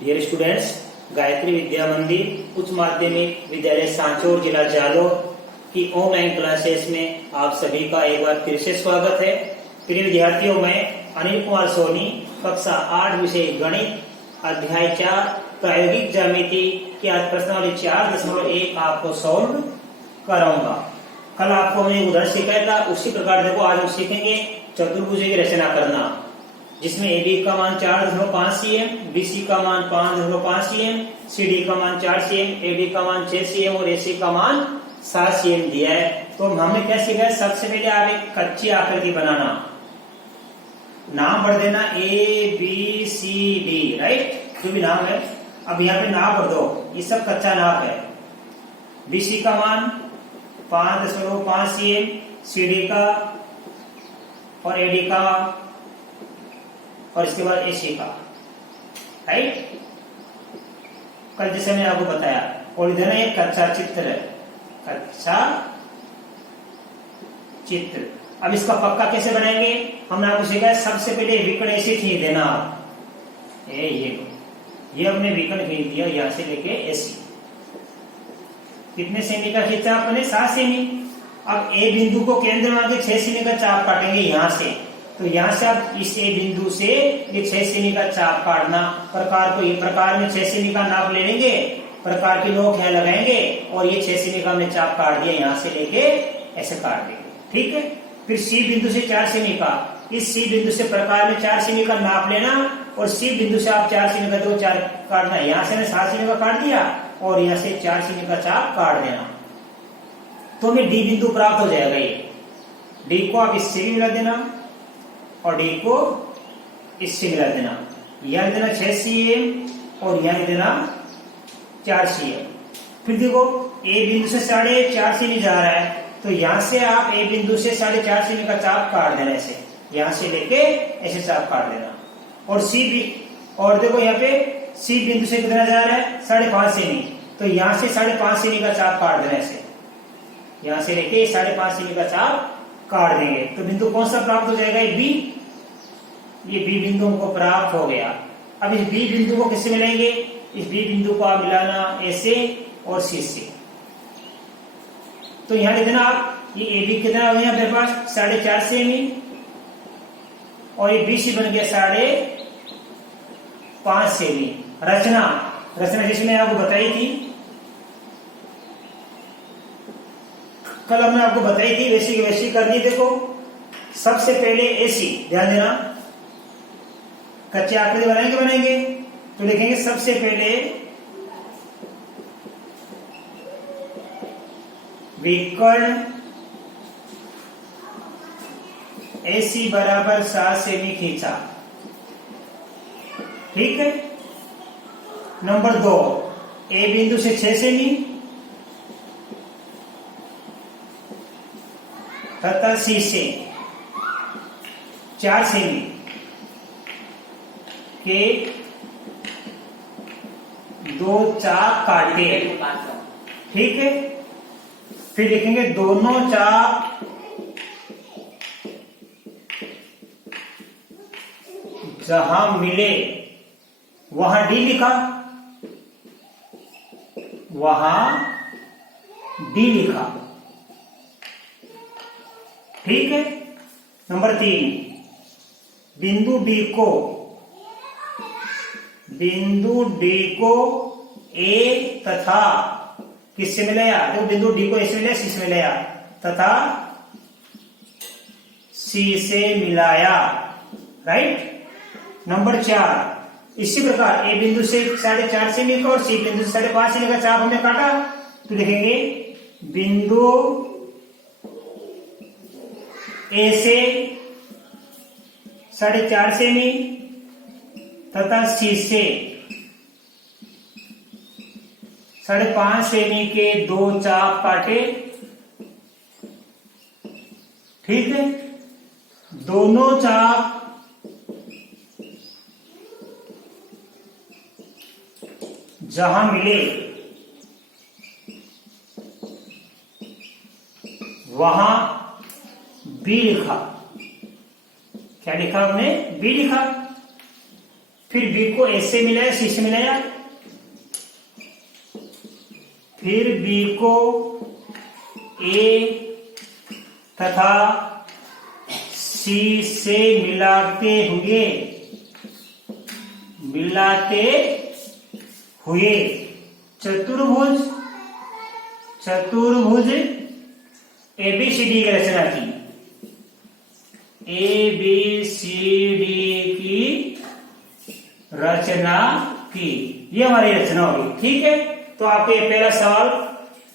Dear students, Gayatri विद्या मंदिर उच्च माध्यमिक विद्यालय सांचौर जिला जालोर की ऑनलाइन क्लासेस में आप सभी का एक बार फिर से स्वागत है। प्रिय विद्यार्थियों, मैं अनिल कुमार सोनी कक्षा 8 विषय गणित अध्याय 4 प्रायोगिक ज्यामिति की आज प्रश्नावली 4.1 आपको सॉल्व कराऊंगा। कल आपको हमने उदाहरण सिखाया था, उसी प्रकार देखो आज हम सीखेंगे चतुर्भुज की रचना करना, जिसमें AB का मान 4.5 cm, BC का मान 5.5 cm, CD का मान 4 cm, AD का मान 6 cm और AC का मान 7 cm दिया है। तो हमने क्या सीखा है? सबसे पहले आप एक कच्ची आकृति बनाना, नाम भर देना ABCD, राइट, जो भी नाम है। अब यहाँ पे नाप भर दो, ये सब कच्चा नाप है। BC का मान 5.5 cm, CD का और AD का और इसके बाद AC का, राइट। कल जैसे मैंने आपको बताया, और इधर एक कच्चा चित्र है, कच्चा चित्र। अब इसका पक्का कैसे बनाएंगे? हमने आपको सिखाया, सबसे पहले विकर्ण ऐसे खींच देना। ये हमने विकर्ण खींच दिया यहां से लेके ऐसे। कितने सेमी का खींचा आपने? 7 सेमी। अब A बिंदु को केंद्र मान के 6 सेमी का चाप काटेंगे यहां से। तो यहां से आप इस A बिंदु से ये 6 सेमी का चाप काटना। प्रकार को ये प्रकार में 6 सेमी का नाप ले लेंगे, प्रकार की नोक है लगाएंगे और ये 6 सेमी का हमने चाप काट दिया, यहां से लेके ऐसे काट देंगे, ठीक है। फिर C बिंदु से 4 सेमी का, इस C बिंदु से प्रकार में 4 सेमी का नाप लेना और C बिंदु से आप 4 सेमी का 4 काटना। यहां से 7 सेमी का काट दिया और यहां से 4 सेमी का चाप काट देना, तो हमें D बिंदु प्राप्त हो जाएगा। ये D को आप इससे भी मिला देना और D को इससे मिला देना। यहां देना 6 cm और यहां देना 4 cm। फिर देखो A बिंदु से 4.5 सेमी जा रहा है, तो यहां से आप A बिंदु से 4.5 सेमी का चाप काट देना, ऐसे यहां से लेके ऐसे चाप काट देना। और C भी, और देखो यहाँ पे C बिंदु से कितना जा रहा है? 5.5 सेमी, तो यहां से 5.5 सेमी का चाप काट देना, ऐसे यहां से लेके 5.5 सेमी का चाप काट देंगे। तो बिंदु कौन सा प्राप्त हो जाएगा? B। ये B बिंदु हमको प्राप्त हो गया। अब इस B बिंदु को किससे मिलाएंगे? इस B बिंदु को आप मिलाना A से और C से। तो यहां लिख देना आप, ये AB कितना हो गया मेरे पास? 4.5 सेमी और ये BC बन गया 5.5 सेमी। रचना जिसमें आपको बताई थी, कल हमने आपको बताई थी, वैसी की वैसी कर दी। देखो सबसे पहले AC, ध्यान देना, कच्चे आकृति बनाएंगे तो लिखेंगे सबसे पहले विकर्ण AC बराबर 7 सेमी खींचा, ठीक है। नंबर 2, A बिंदु से 6 सेमी तथा C से 4 सेमी के 2 चाप काटे, ठीक है। फिर लिखेंगे दोनों चाप जहां मिले वहां D लिखा, ठीक है। नंबर 3, बिंदु D को A तथा किससे मिलाया? तो बिंदु D को A से मिलाया, C से मिलाया तथा C से मिलाया, राइट। नंबर 4, इसी प्रकार A बिंदु से 4.5 सेमी का और C बिंदु से 5.5 सेमी का चाप हमने काटा, तो लिखेंगे बिंदु A से 4.5 सेमी तथा C से 5.5 सेमी के 2 चाप काटे, ठीक है। दोनों चाप जहां मिले वहां बी लिखा। क्या लिखा हमने? बी लिखा। फिर फिर बी को ए से मिलाया, सी से मिलाया, फिर बी को ए तथा सी से मिलाते हुए चतुर्भुज एबीसीडी की रचना की, एबीसीडी की रचना की। ये हमारी रचना होगी। ठीक है, तो आपको ये पहला सवाल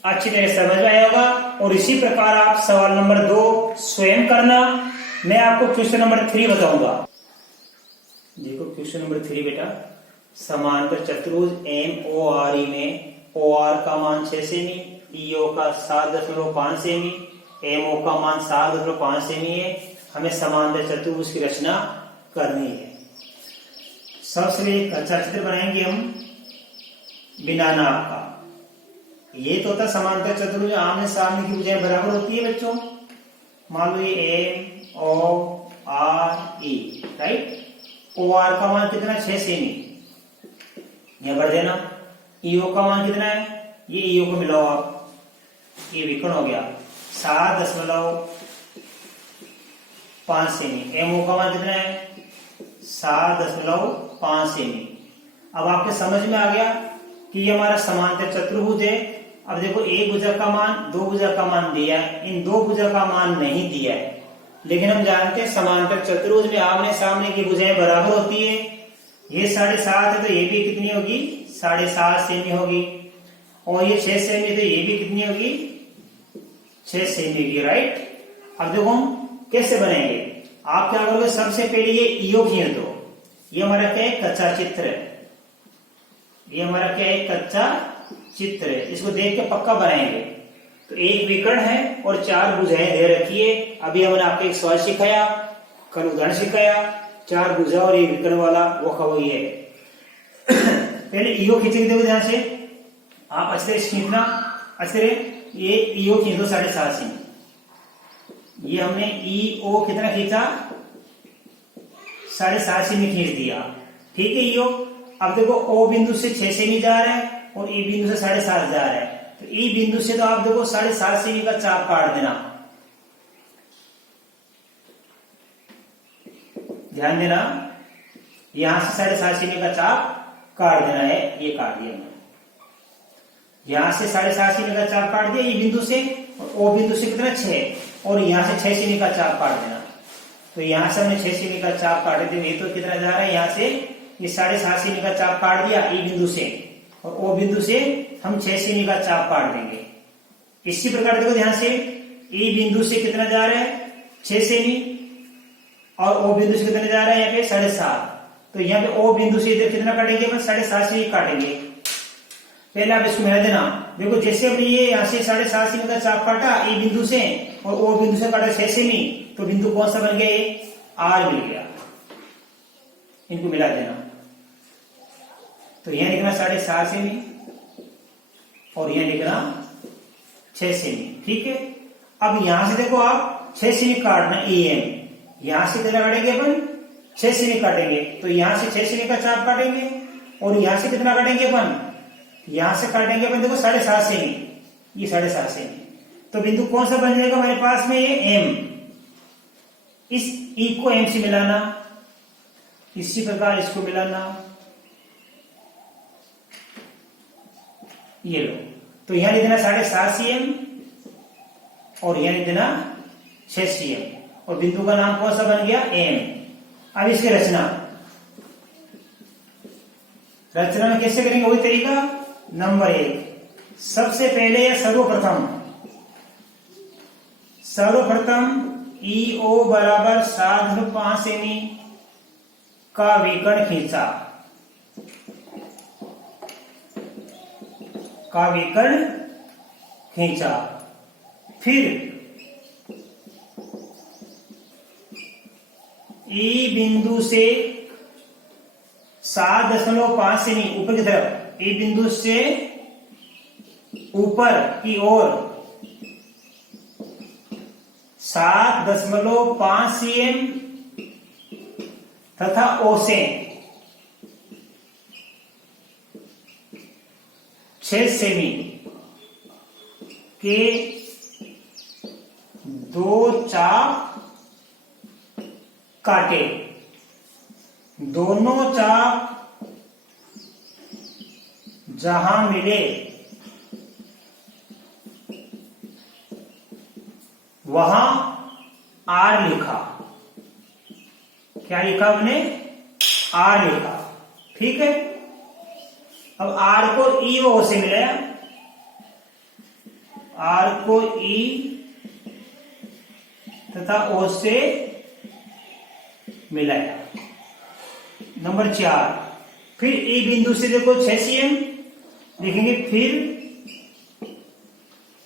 अच्छी तरह समझ में आया होगा। और इसी प्रकार आप सवाल नंबर 2 स्वयं करना। मैं आपको क्वेश्चन नंबर 3 बताऊंगा। देखो क्वेश्चन नंबर 3 बेटा, समांतर चतुर्भुज MORE में OR का मान 6 सेमी, EO का 7.5 सेमी, MO का मान 7.5 सेमी है। हमें समांतर चतुर्भुज की रचना करनी है। सबसे पहले कच्चा चित्र बनाएंगे हम बिना नाप का। ये तो होता समांतर चतुर्भुज आमने सामने की भुजाएं बराबर होती है बच्चों। मान लो ये MORE, राइट। OR का मान कितना, 6 सेमी, यहां भर देना। EO का मान कितना है, ये EO को मिलाओ आप, ये विकर्ण हो गया 7.5 सेमी। MO का मान कितना है, 7.5 सेमी। अब आपके समझ में आ गया कि ये हमारा समांतर चतुर्भुज है। अब देखो एक भुजा का मान, दो भुजा का मान दिया है, इन दो भुजा का मान नहीं दिया है। लेकिन हम जानते हैं समांतर चतुर्भुज में आमने सामने की भुजाएं बराबर होती है। ये 7.5 है तो ये भी कितनी होगी, 7.5 सेमी होगी। और ये 6 सेमी, तो ये भी कितनी होगी, 6 सेमी की, राइट। अब देखो हम कैसे बनाएंगे। आप क्या करोगे, सबसे पहले ये ईओ खींच दो। ये हमारा क्या है, कच्चा चित्र है। ये हमारा क्या है, कच्चा चित्र है। इसको देख के पक्का बनाएंगे। तो एक विकर्ण है और 4 भुजाएं दे रखी है। अभी हमने आपको एक सवाल सिखाया, कल उदाहरण सिखाया, 4 भुजा और एक विकर्ण वाला वो वही है। पहले ईओ खींचेंगे, देखो ध्यान से आप अच्छे से खींचना, अच्छे से। ये ईओ खींच दो 7.5 सेमी। ये हमने ईओ कितना खींचा, 7.5 सेमी खींच दिया। ठीक है ईओ। अब देखो ओ बिंदु से 6 सेमी जा रहा है और ई बिंदु से 7.5 जा रहा है। तो ई बिंदु से तो आप देखो 7.5 सेमी का चाप काट देना, ध्यान देना। यहां से 7.5 सेमी का चाप काट देना है, ये काट दिया मैंने। यहां से 7.5 सेमी का चाप काट दिया ई बिंदु से, और ओ बिंदु से कितना 6, और यहां से 6 सेमी का चाप काट देना। तो यहां से हमने 6 सेमी का चाप काटे थे, ये तो कितना जा रहा है, यहां से ये 7.5 सेमी का चाप काट दिया ई बिंदु से, और ओ बिंदु से हम 6 सेमी का चाप काट देंगे। इसी प्रकार देखो ध्यान से, ई बिंदु से कितना जा रहा है, 6 सेमी, और ओ बिंदु से कितना जा रहा है, यहाँ पे 7.5। तो यहाँ पे ओ बिंदु से इधर कितना काटेंगे, 7.5 सेमी काटेंगे। पहले आप इसको मिला देना। देखो जैसे हमने ये यहाँ से 7.5 सेमी का चाप काटा ई बिंदु से, और ओ बिंदु से काटा 6 सेमी, तो बिंदु कौन सा बन गया, ये आर मिल गया। इनको मिला देना। तो यहां लिखना 7.5 सेमी और यहां लिखना 6 सेमी। ठीक है। अब यहां से देखो आप 6 सेमी काटना, एम यहां से कितना काटेंगे अपन, 6 सेमी काटेंगे। तो यहां से 6 सेमी का चाप काटेंगे, और यहां से कितना काटेंगे अपन, यहां से काटेंगे अपन देखो 7.5 सेमी, ये 7.5 सेमी। तो बिंदु कौन सा बन जाएगा हमारे पास में, ये एम। इस ई को एम से मिलाना, इसी प्रकार इसको मिलाना, ये लो। तो यहां लिख देना 7.5 cm और यहां लिख देना 6 cm, और बिंदु का नाम कौन सा बन गया, एम। अब इसकी रचना में कैसे करेंगे, वही तरीका। नंबर 1, सबसे पहले या सर्वप्रथम ईओ बराबर 7.5 सेमी का विकर्ण खींचा, फिर ई बिंदु से 7.5 सेमी ऊपर की तरफ, ई बिंदु से ऊपर की ओर 7.5 cm तथा ओ से 6 सेमी के 2 चाप काटे, दोनों चाप जहां मिले वहां आर लिखा। क्या लिखा हमने? आर लिखा। ठीक है, अब आर को ई व ओ से मिलाया, आर को ई तथा ओ से मिलाया। नंबर 4, फिर ई बिंदु से देखो 6 cm लिखेंगे, फिर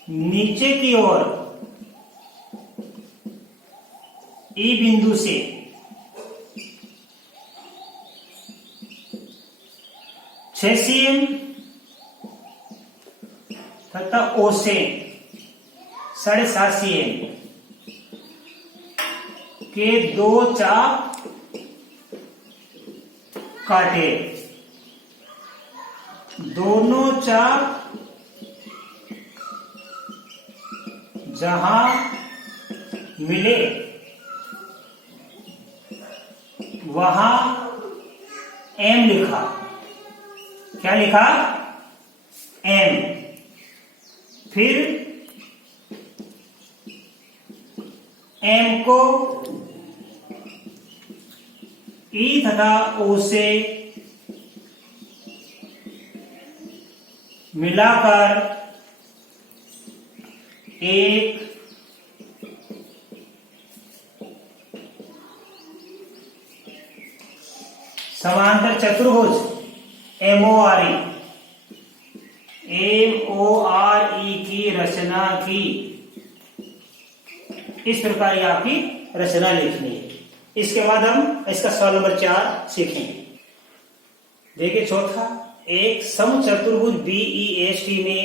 नीचे की ओर ई बिंदु से 6 cm तथा ओ से 7.5 cm के 2 चाप काटे, दोनों चाप जहां मिले वहां एम लिखा। क्या लिखा? एम। फिर एम को ई तथा ओ से मिलाकर एक समांतर चतुर्भुज MORE की रचना की। इस प्रकार ये आपकी रचना लिखनी है। इसके बाद हम इसका सवाल नंबर 4 सीखेंगे। देखिए चौथा, एक समचतुर्भुज BEST में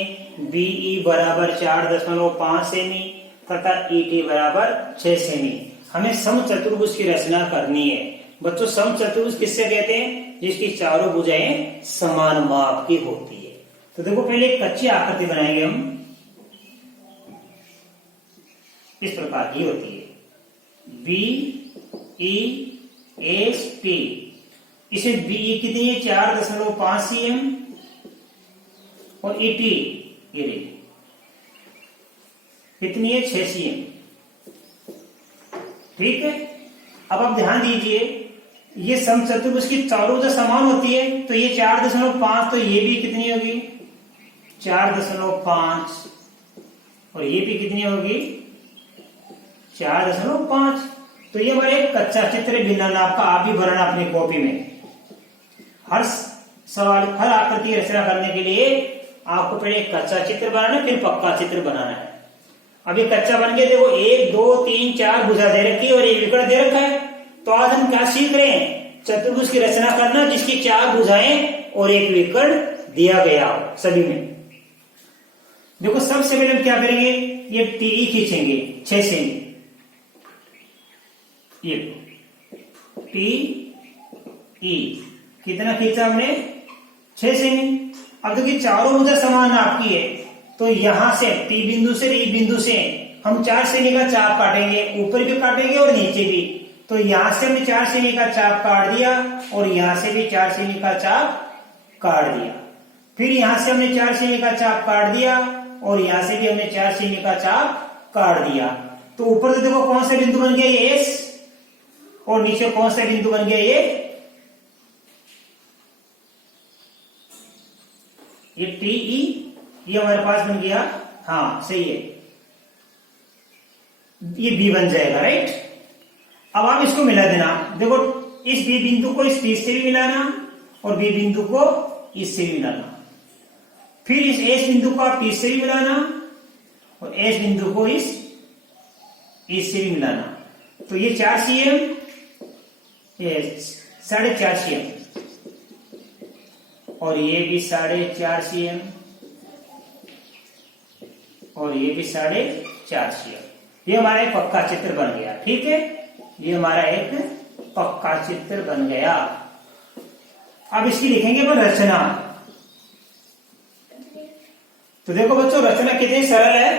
BE बराबर 4.5 सेमी तथा ET बराबर 6 सेमी। हमें समचतुर्भुज की रचना करनी है। बच्चों, समचतुर्भुज किससे कहते हैं? जिसकी चारों भुजाएं समान माप की होती है। तो देखो, पहले एक कच्ची आकृति बनाएंगे हम। इस प्रकार की होती है BEST। इसे BE कितनी है? 4.5 cm और ET ये कितनी है? 6 cm। ठीक है, अब आप ध्यान दीजिए, ये समचतुर्भुज की चारों भुजा समान होती है, तो ये 4.5, तो ये भी कितनी होगी? 4.5 और ये भी कितनी होगी? 4.5। तो ये हमारे एक कच्चा चित्र है बिना नाप का। आप भी बनाना अपनी कॉपी में। हर सवाल, हर आकृति की रचना करने के लिए आपको पहले एक कच्चा चित्र बनाना है, फिर पक्का चित्र बनाना है। अब ये कच्चा बन गया। देखो, 1 2 3 4 भुजा दे रखी है और एक विकर्ण दे रखा है। तो आज हम क्या सीख रहे हैं? चतुर्भुज की रचना करना जिसकी 4 भुजाएं और एक विकर्ण दिया गया हो सभी में। देखो, सबसे पहले हम क्या करेंगे? ये TE खींचेंगे 6 सेमी। ये TE कितना खींचा हमने? 6 सेमी। अब देखिए, चारों भुजा समान आपकी है, तो यहां से T बिंदु से E बिंदु से हम 4 सेमी का चाप काटेंगे। ऊपर भी काटेंगे और नीचे भी। तो यहां से हमने 4 सेमी का चाप काट दिया और यहां से भी 4 सेमी का चाप काट दिया। फिर यहां से हमने 4 सेमी का चाप काट दिया और यहां से भी हमने 4 सेमी का चाप काट दिया। तो ऊपर तो देखो कौन सा बिंदु बन गया? ये S। और नीचे कौन सा बिंदु बन गया? ये TE। ये हमारे पास बन गया। हाँ, सही है, ये B बन जाएगा, राइट। अब आप इसको मिला देना। देखो, इस B बिंदु को इस T से भी मिलाना और B बिंदु को इससे भी मिलाना। फिर इस S बिंदु को आप T से भी मिलाना और S बिंदु को इस से भी मिलाना। तो ये 4 cm, ये 4.5 cm और ये भी 4.5 cm और ये भी 4.5 cm। ये हमारा एक पक्का चित्र बन गया। ठीक है, ये हमारा एक पक्का चित्र बन गया। अब इसकी लिखेंगे अपन रचना। तो देखो बच्चों रचना कितनी सरल है।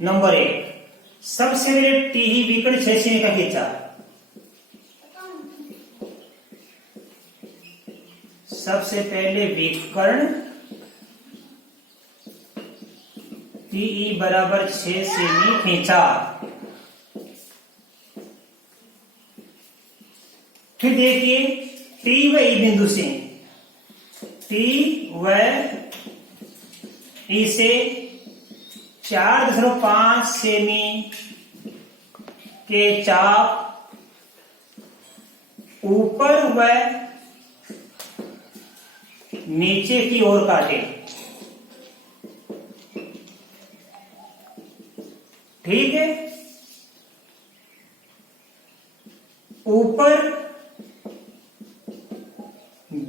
नंबर 1, सबसे पहले टी ही विकर्ण 6 सेमी का खींचा। सबसे पहले विकर्ण टी बराबर 6 सेमी खींचा। फिर देखिए टी व ई बिंदु से, टी व ई से 4.5 सेमी के चाप ऊपर व नीचे की ओर काटे। ठीक है, ऊपर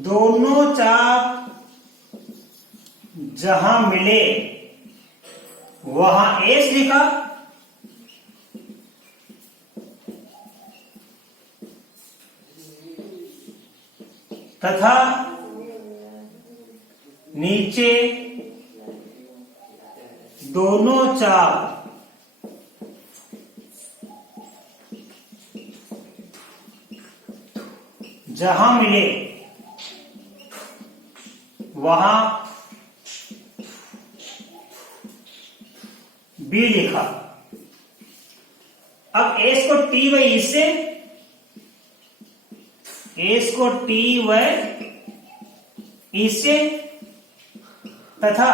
दोनों चाप जहां मिले वहां एस लिखा, तथा नीचे दोनों चाप जहां मिले वहां बी लिखा। अब एस को टी व ई से, एस को टी व ई से तथा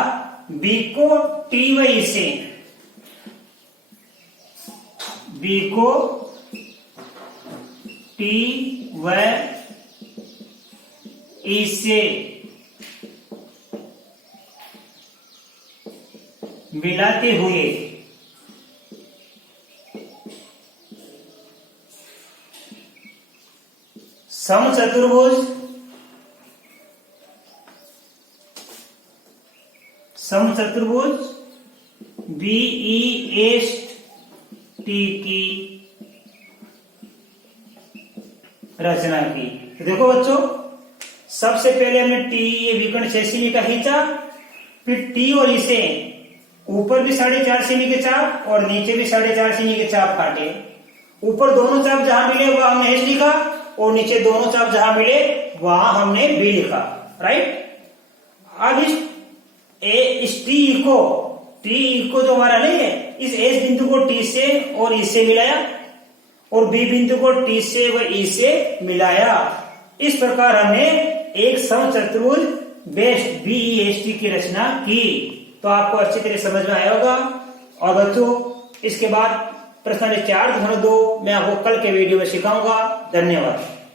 बी को टी व ई से, बी को टी व ई से मिलाते हुए समचतुर्भुज, समचतुर्भुज BEST की रचना की। तो देखो बच्चों सबसे पहले हमने टी ये विकर्ण 6 सेमी का खींचा, फिर टी और इसे ऊपर भी 4.5 सेमी के चाप और नीचे भी 4.5 सेमी के चाप काटे। ऊपर दोनों चाप जहां मिले वहां हमने एच लिखा और नीचे दोनों चाप जहां मिले वहां हमने बी लिखा। राइट, अब इस टी को जो हमारा नहीं है, इस एस बिंदु को टी से और ई से मिलाया और बी बिंदु को टी से व ई से मिलाया। इस प्रकार हमने एक समचतुर्भुज बेस्ट BEST की रचना की। तो आपको अच्छी तरह समझ में आया होगा। और बच्चों इसके बाद प्रश्न 4.2 मैं आपको कल के वीडियो में सिखाऊंगा। धन्यवाद।